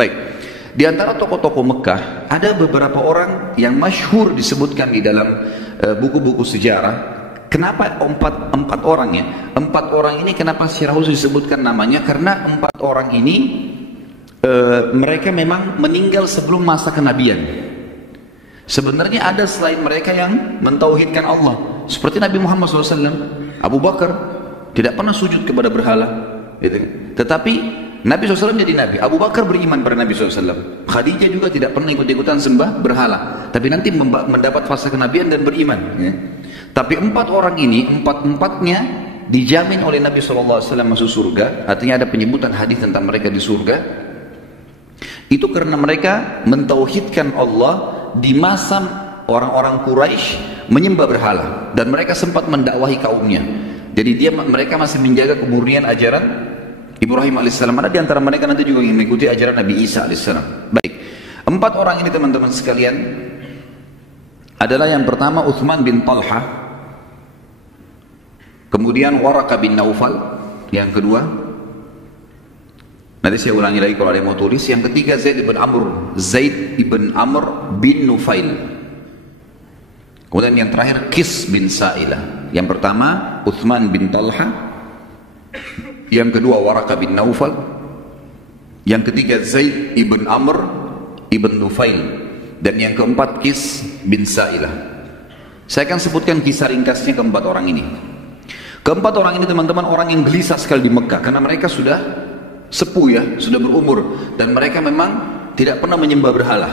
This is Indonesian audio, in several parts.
Baik, di antara tokoh-tokoh Mekah ada beberapa orang yang masyhur disebutkan di dalam buku-buku sejarah. Kenapa empat orang ya? Empat orang ini kenapa secara khusus disebutkan namanya? Karena empat orang ini mereka memang meninggal sebelum masa kenabian. Sebenarnya ada selain mereka yang mentauhidkan Allah, seperti Nabi Muhammad SAW. Abu Bakar tidak pernah sujud kepada berhala, gitu. Tetapi Nabi SAW jadi Nabi. Abu Bakar beriman pada Nabi SAW. Khadijah juga tidak pernah ikut-ikutan sembah berhala, tapi nanti mendapat fase kenabian dan beriman, ya. Tapi empat orang ini, empat-empatnya dijamin oleh Nabi SAW masuk surga. Artinya ada penyebutan hadis tentang mereka di surga. Itu karena mereka mentauhidkan Allah di masa orang-orang Quraisy menyembah berhala, dan mereka sempat mendakwahi kaumnya. Jadi mereka masih menjaga kemurnian ajaran Ibrahim alaihissalam. Ada di antara mereka nanti juga yang mengikuti ajaran Nabi Isa alaihissalam. Baik, empat orang ini teman-teman sekalian adalah yang pertama Uthman bin Talha, kemudian Waraqah bin Naufal, yang kedua, nanti saya ulangi lagi kalau ada yang mau tulis, yang ketiga Zaid ibn Amr bin Nufail, kemudian yang terakhir Qis bin Sa'ilah. Yang pertama Uthman bin Talha, yang kedua Waraqah bin Naufal, yang ketiga Zaid ibn Amr ibn Nufail, dan yang keempat Qis bin Sa'ilah. Saya akan sebutkan kisah ringkasnya keempat orang ini. Keempat orang ini teman-teman orang yang gelisah sekali di Mekah, karena mereka sudah sepuh ya, sudah berumur, dan mereka memang tidak pernah menyembah berhala.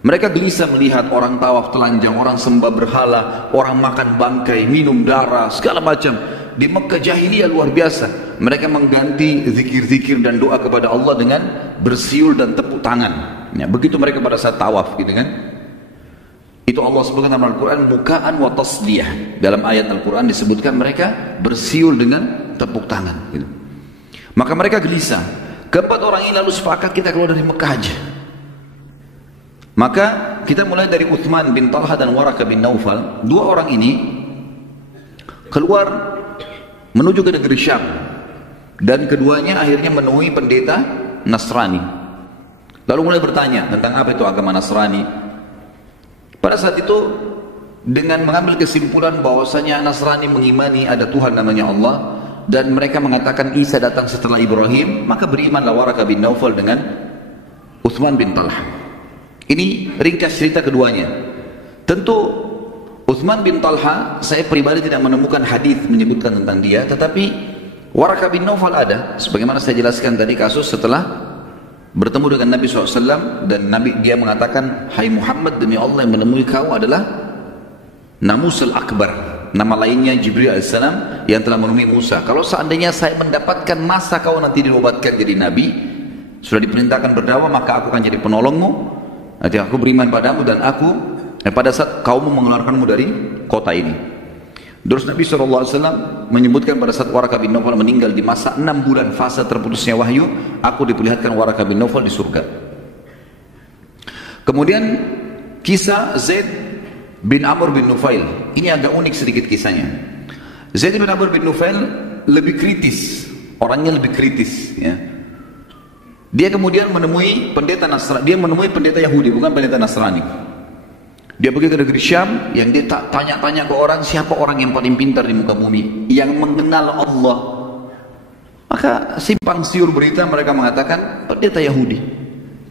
Mereka gelisah melihat orang tawaf telanjang, orang sembah berhala, orang makan bangkai, minum darah, segala macam. Di Mekah jahiliyah luar biasa. Mereka mengganti zikir-zikir dan doa kepada Allah dengan bersiul dan tepuk tangan. Ya, begitu mereka pada saat tawaf, gitu kan? Itu Allah sebutkan dalam Al-Quran mukaan wa tasliyah. Dalam ayat Al-Quran disebutkan mereka bersiul dengan tepuk tangan, gitu. Maka mereka gelisah. Keempat orang ini lalu sepakat kita keluar dari Mekah aja. Maka kita mulai dari Uthman bin Talha dan Waraqah bin Naufal. Dua orang ini keluar menuju ke negeri Syam, dan keduanya akhirnya menemui pendeta Nasrani. Lalu mulai bertanya tentang apa itu agama Nasrani. Pada saat itu dengan mengambil kesimpulan bahwasanya Nasrani mengimani ada Tuhan namanya Allah, dan mereka mengatakan Isa datang setelah Ibrahim, maka berimanlah Waraqah bin Naufal dengan Uthman bin Talha. Ini ringkas cerita keduanya. Tentu Uthman bin Talha, saya pribadi tidak menemukan hadis menyebutkan tentang dia, tetapi Waraqah bin Naufal ada. Sebagaimana saya jelaskan tadi kasus setelah bertemu dengan Nabi SAW, dan dia mengatakan, hai Muhammad, demi Allah yang menemui kau adalah Namus al-Akbar, nama lainnya Jibril AS yang telah menemui Musa. Kalau seandainya saya mendapatkan masa kau nanti dinobatkan jadi Nabi, sudah diperintahkan berdakwah, maka aku akan jadi penolongmu. Nanti aku beriman padamu, dan aku pada saat kaum mengeluarkanmu dari kota ini. Terus Nabi SAW menyebutkan pada saat Waraqah bin Naufal meninggal di masa 6 bulan fase terputusnya wahyu, aku diperlihatkan Waraqah bin Naufal di surga. Kemudian kisah Zaid bin Amr bin Nufail, ini agak unik sedikit kisahnya. Zaid bin Amr bin Nufail lebih kritis, orangnya lebih kritis, ya. Dia kemudian menemui pendeta Nasrani, dia menemui pendeta Yahudi, bukan pendeta Nasrani. Dia pergi ke negeri Syam, yang dia tanya-tanya ke orang, siapa orang yang paling pintar di muka bumi, yang mengenal Allah. Maka simpang siur berita mereka mengatakan pendeta Yahudi.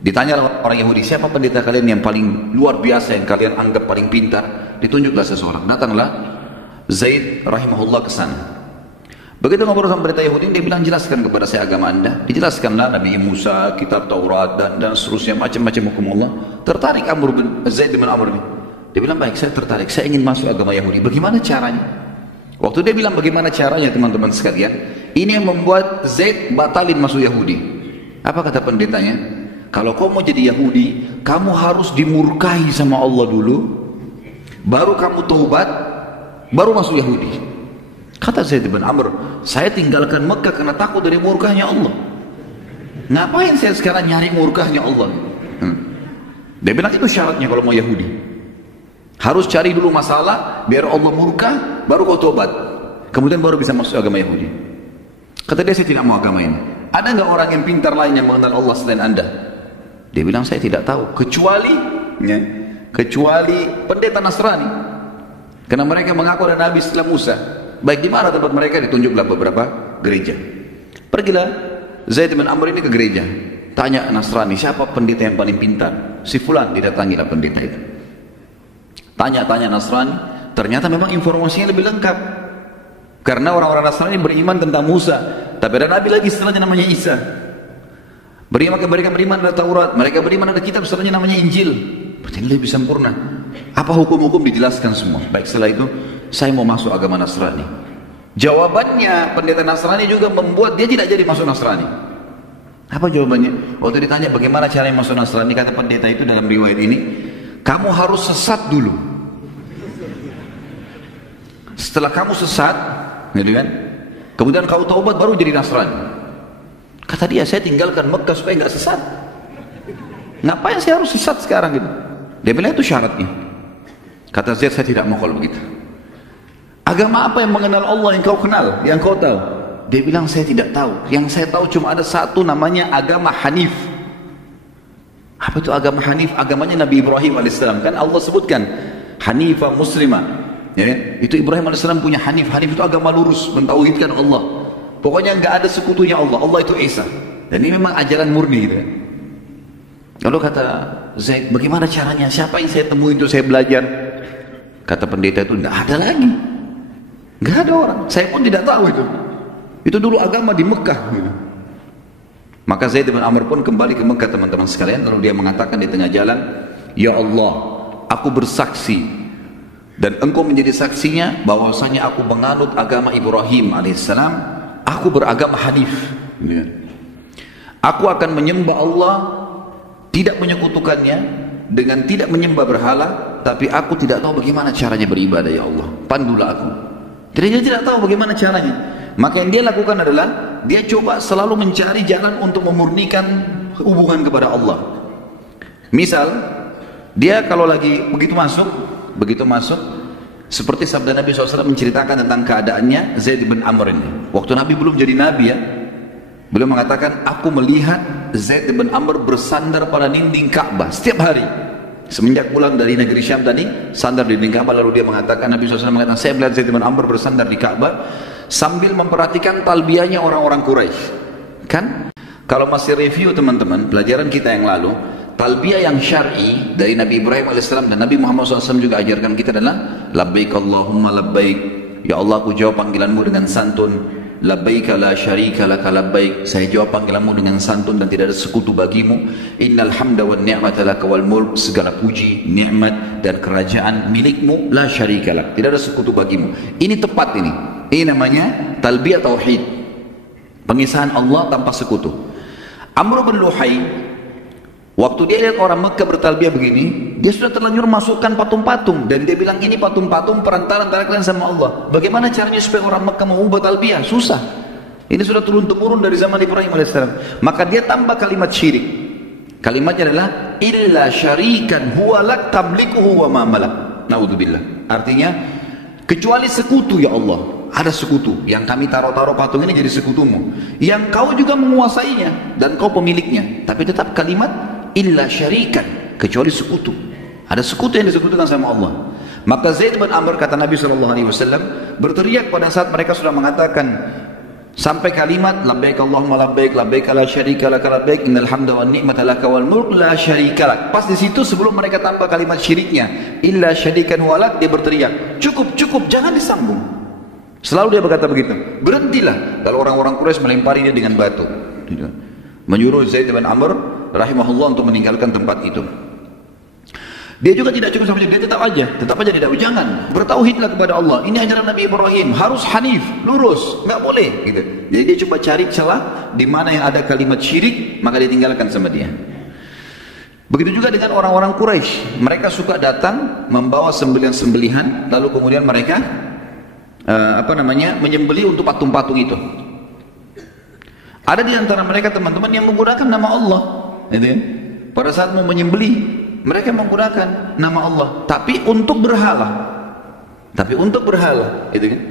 Ditanya orang Yahudi, siapa pendeta kalian yang paling luar biasa, yang kalian anggap paling pintar? Ditunjuklah seseorang. Datanglah Zaid rahimahullah ke sana. Begitu ngobrol sama pendeta Yahudi, dia bilang, jelaskan kepada saya agama anda. Dijelaskanlah Nabi Musa, kitab Taurat, dan seterusnya, macam-macam hukum Allah. Tertarik Zaid bin Amr ini. Dia bilang, baik, saya tertarik, saya ingin masuk agama Yahudi. Bagaimana caranya? Waktu dia bilang bagaimana caranya, teman-teman sekalian, ini yang membuat Zaid batalin masuk Yahudi. Apa kata pendetanya? Kalau kau mau jadi Yahudi, kamu harus dimurkahi sama Allah dulu, baru kamu taubat, baru masuk Yahudi. Kata Zaid bin Amr, saya tinggalkan Mekah karena takut dari murkahnya Allah. Ngapain saya sekarang nyari murkahnya Allah? Dia bilang itu syaratnya kalau mau Yahudi. Harus cari dulu masalah, biar Allah murka, baru kau tobat. Kemudian baru bisa masuk agama Yahudi. Kata dia, saya tidak mau agama ini. Ada nggak orang yang pintar lain yang mengenal Allah selain anda? Dia bilang saya tidak tahu, kecuali pendeta Nasrani, karena mereka mengaku ada nabi setelah Musa. Baik, di mana tempat mereka? Ditunjuklah beberapa gereja. Pergilah Zaid bin Amr ini ke gereja, tanya Nasrani, siapa pendeta yang paling pintar? Si fulan, didatangilah pendeta itu. Tanya-tanya Nasrani, ternyata memang informasinya lebih lengkap. Karena orang-orang Nasrani beriman tentang Musa, tapi ada nabi lagi setelahnya namanya Isa. Mereka beriman ada Taurat, mereka beriman ada kitab setelahnya namanya Injil. Berarti lebih sempurna. Apa hukum-hukum dijelaskan semua. Baik, setelah itu saya mau masuk agama Nasrani. Jawabannya pendeta Nasrani juga membuat dia tidak jadi masuk Nasrani. Apa jawabannya? Waktu ditanya bagaimana caranya masuk Nasrani, kata pendeta itu dalam riwayat ini, kamu harus sesat dulu. Setelah kamu sesat, gitu kan? Kemudian kau taubat baru jadi Nasrani. Kata dia, saya tinggalkan Mekah supaya nggak sesat. Ngapain saya harus sesat sekarang gitu? Dia bilang itu syaratnya. Kata Zaid, saya tidak mau kalau begitu. Agama apa yang mengenal Allah yang kau kenal, yang kau tahu? Dia bilang saya tidak tahu. Yang saya tahu cuma ada satu, namanya agama Hanif. Apa itu agama Hanif? Agamanya Nabi Ibrahim alaihissalam. Kan Allah sebutkan Hanifah Muslimah. Ya, itu Ibrahim alaihissalam punya Hanif. Hanif itu agama lurus, mentauhidkan Allah. Pokoknya nggak ada sekutunya Allah. Allah itu Isa. Dan ini memang ajaran murni gitu. Lalu kata Zaid, bagaimana caranya? Siapa yang saya temui untuk saya belajar? Kata pendeta itu, nggak ada lagi. Nggak ada orang. Saya pun tidak tahu itu. Itu dulu agama di Mekah. Gitu. Maka Zaid bin Amr pun kembali ke Mekah, teman-teman sekalian. Lalu dia mengatakan di tengah jalan, ya Allah, aku bersaksi dan engkau menjadi saksinya bahwasanya aku menganut agama Ibrahim alaihissalam. Aku beragama Hanif. Aku akan menyembah Allah, tidak menyekutukannya, dengan tidak menyembah berhala, tapi aku tidak tahu bagaimana caranya beribadah, ya Allah. Pandulah aku. Jadi dia tidak tahu bagaimana caranya. Maka yang dia lakukan adalah dia coba selalu mencari jalan untuk memurnikan hubungan kepada Allah. Misal dia kalau lagi begitu masuk seperti sabda Nabi SAW menceritakan tentang keadaannya Zaid bin Amr ini. Waktu Nabi belum jadi Nabi ya, beliau mengatakan, aku melihat Zaid bin Amr bersandar pada dinding Ka'bah setiap hari. Semenjak pulang dari negeri Syam tadi, sandar di dinding Ka'bah. Lalu dia mengatakan, Nabi SAW mengatakan, saya melihat Zaid bin Amr bersandar di Ka'bah sambil memperhatikan talbiyahnya orang-orang Quraisy. Kan? Kalau masih review teman-teman, pelajaran kita yang lalu, talbiyah yang syar'i dari Nabi Ibrahim AS dan Nabi Muhammad SAW juga ajarkan kita adalah labbaik Allahumma labbaik, ya Allah aku jawab panggilanmu dengan santun, labbaik la syarika laka labbaik, saya jawab panggilanmu dengan santun dan tidak ada sekutu bagimu, innal hamda wan ni'mata laka wal mulk, segala puji, nikmat dan kerajaan milikmu, la syarika lak, tidak ada sekutu bagimu. Ini tepat ini namanya talbiyah tauhid, pengisahan Allah tanpa sekutu. Amr bin Luhai, waktu dia lihat orang Mekah bertalbiyah begini, dia sudah terlanjur masukkan patung-patung. Dan dia bilang, ini patung-patung perantara antara kalian sama Allah. Bagaimana caranya supaya orang Mekah mengubah talbiyah? Susah. Ini sudah turun-temurun dari zaman Ibrahim AS. Maka dia tambah kalimat syirik. Kalimatnya adalah, illa syarikan huwa lak tablikuhu wa ma malak. Naudzubillah. Artinya, kecuali sekutu ya Allah. Ada sekutu yang kami taruh-taruh patung ini jadi sekutumu, yang kau juga menguasainya dan kau pemiliknya. Tapi tetap kalimat illa syarikan, kecuali sekutu. Ada sekutu yang disekutukan sama Allah. Maka Zaid bin Amr, kata Nabi SAW, berteriak pada saat mereka sudah mengatakan sampai kalimat labbaik Allahumma labbaik, labbaik la syarika laka labbaik, innal hamda wan ni'mata laka wal mulk la syarika lak. Pas di situ sebelum mereka tambah kalimat syiriknya illa syarikan walak, dia berteriak, cukup, jangan disambung. Selalu dia berkata begitu, berhentilah. Kalau orang-orang Quraisy melempari dia dengan batu, menyuruh Zaid bin Amr rahimahullah untuk meninggalkan tempat itu. Dia juga tidak cukup sampai dia tetap aja tidak, jangan, bertauhidlah kepada Allah. Ini ajaran Nabi Ibrahim, harus hanif, lurus, nggak boleh gitu. Jadi dia coba cari celah di mana yang ada kalimat syirik, maka dia tinggalkan sama dia. Begitu juga dengan orang-orang Quraisy, mereka suka datang membawa sembelihan-sembelihan, lalu kemudian mereka menyembelih untuk patung-patung itu. Ada di antara mereka teman-teman yang menggunakan nama Allah, gitu ya. Pada saat mau menyembelih, mereka menggunakan nama Allah, tapi untuk berhala, gitu kan.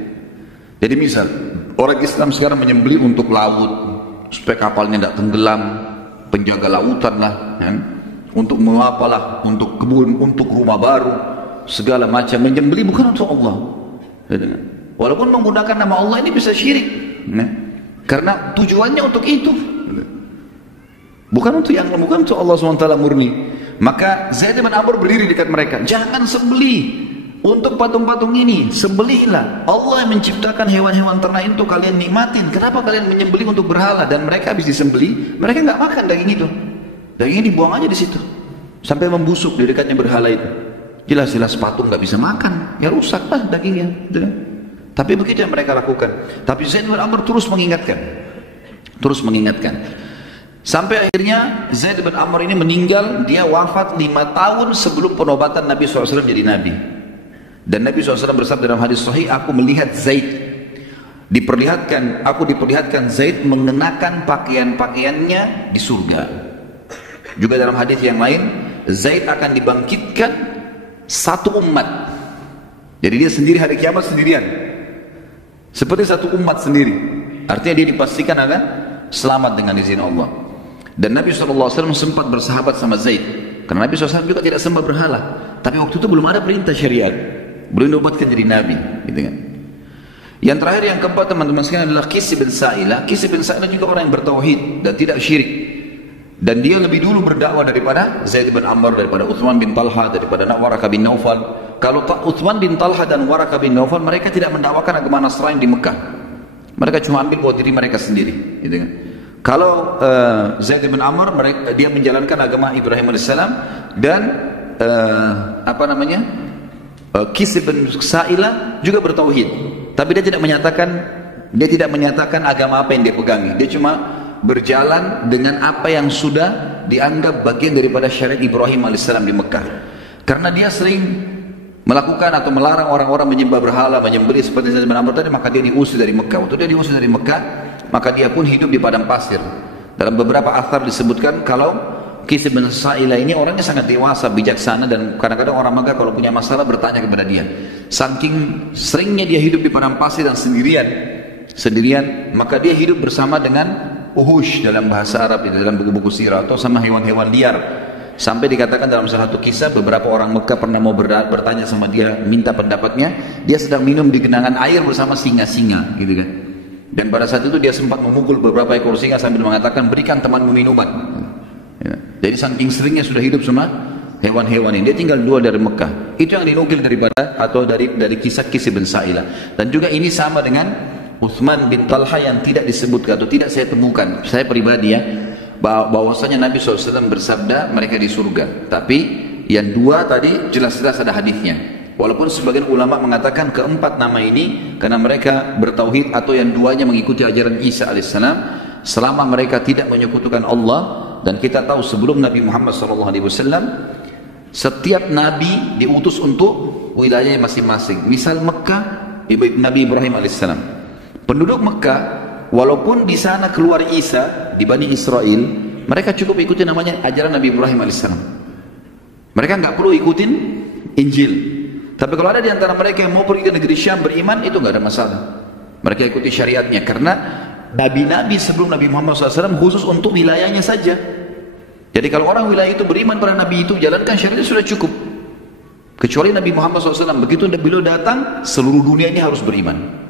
Jadi misal orang Islam sekarang menyembelih untuk laut supaya kapalnya tidak tenggelam, penjaga lautan lah, kan? Untuk mengapalah, untuk kebun, untuk rumah baru, segala macam menyembelih bukan untuk Allah. Walaupun menggunakan nama Allah ini bisa syirik, karena tujuannya untuk itu, bukan untuk Allah SWT murni. Maka Zaid bin Amr berdiri dekat mereka, jangan sembelih untuk patung-patung ini, sembelihlah. Allah yang menciptakan hewan-hewan ternak itu kalian nikmatin. Kenapa kalian menyembelih untuk berhala? Dan mereka habis disembelih, mereka nggak makan daging itu. Dagingnya dibuang aja di situ, sampai membusuk di dekatnya berhala itu. Jelas-jelas patung nggak bisa makan, ya rusaklah dagingnya. Tapi begitu yang mereka lakukan. Tapi Zaid bin Amr terus mengingatkan, sampai akhirnya Zaid bin Amr ini meninggal. Dia wafat 5 tahun sebelum penobatan Nabi SAW jadi Nabi. Dan Nabi SAW bersabda dalam hadis sahih, aku melihat Zaid, aku diperlihatkan Zaid mengenakan pakaian-pakaiannya di surga. Juga dalam hadis yang lain, Zaid akan dibangkitkan satu umat. Jadi dia sendiri hari kiamat sendirian, seperti satu umat sendiri. Artinya dia dipastikan akan selamat dengan izin Allah. Dan Nabi SAW sempat bersahabat sama Zaid, karena Nabi SAW juga tidak sembah berhala. Tapi waktu itu belum ada perintah syariat, belum dinobatkan jadi Nabi, gitu kan. Yang terakhir, yang keempat teman-teman sekalian adalah Qis bin Sa'ilah. Qis bin Sa'ilah juga orang yang bertauhid dan tidak syirik. Dan dia lebih dulu berdakwah daripada Zaid bin Amr, daripada Uthman bin Talha, daripada Waraqah bin Naufal. Kalau Uthman bin Talha dan Waraqah bin Naufal, mereka tidak mendakwakan agama Nasrani di Mekah. Mereka cuma ambil buat diri mereka sendiri, gitu kan. Kalau Zaid bin Amr, dia menjalankan agama Ibrahim AS. Dan Qis bin Sa'ilah juga bertauhid. Tapi dia tidak menyatakan agama apa yang dia pegangi. Dia cuma berjalan dengan apa yang sudah dianggap bagian daripada syariat Ibrahim AS di Mekah. Karena dia sering melakukan atau melarang orang-orang menyembah berhala, menyembelih seperti Zaid bin Amr tadi, maka dia diusir dari Mekah. Waktu dia diusir dari Mekah, maka dia pun hidup di padang pasir. Dalam beberapa athar disebutkan kalau Qis bin Sa'ilah ini orangnya sangat dewasa, bijaksana, dan kadang-kadang orang Mekah kalau punya masalah bertanya kepada dia. Saking seringnya dia hidup di padang pasir dan sendirian, maka dia hidup bersama dengan Uhush dalam bahasa Arab, dalam buku-buku sirah, atau sama hewan-hewan liar. Sampai dikatakan dalam salah satu kisah, beberapa orang Mekah pernah mau bertanya sama dia, minta pendapatnya. Dia sedang minum di genangan air bersama singa-singa, gitu kan. Dan pada saat itu dia sempat memukul beberapa ekor singa sambil mengatakan, berikan temanmu minuman. Ya. Jadi saking seringnya sudah hidup sama hewan-hewan ini. Dia tinggal 2 dari Mekah. Itu yang dinukil daripada atau dari kisah Qis bin Sa'ilah. Dan juga ini sama dengan Uthman bin Talha yang tidak disebutkan atau tidak saya temukan. Saya pribadi ya, bahwasanya Nabi SAW bersabda mereka di surga. Tapi yang 2 tadi jelas-jelas ada hadisnya. Walaupun sebagian ulama mengatakan keempat nama ini karena mereka bertauhid, atau yang 2-nya mengikuti ajaran Isa alaihissalam selama mereka tidak menyekutukan Allah. Dan kita tahu sebelum Nabi Muhammad SAW, setiap Nabi diutus untuk wilayahnya masing-masing. Misal Mekah, Nabi Ibrahim alaihissalam. Penduduk Mekah, walaupun di sana keluar Isa di Bani Israel, mereka cukup ikuti namanya ajaran Nabi Ibrahim alaihissalam. Mereka nggak perlu ikutin Injil. Tapi kalau ada di antara mereka yang mau pergi ke negeri Syam beriman, itu nggak ada masalah. Mereka ikuti syariatnya, karena nabi-nabi sebelum Nabi Muhammad SAW khusus untuk wilayahnya saja. Jadi kalau orang wilayah itu beriman pada nabi itu, jalankan syariatnya sudah cukup. Kecuali Nabi Muhammad SAW, begitu beliau datang, seluruh dunia ini harus beriman.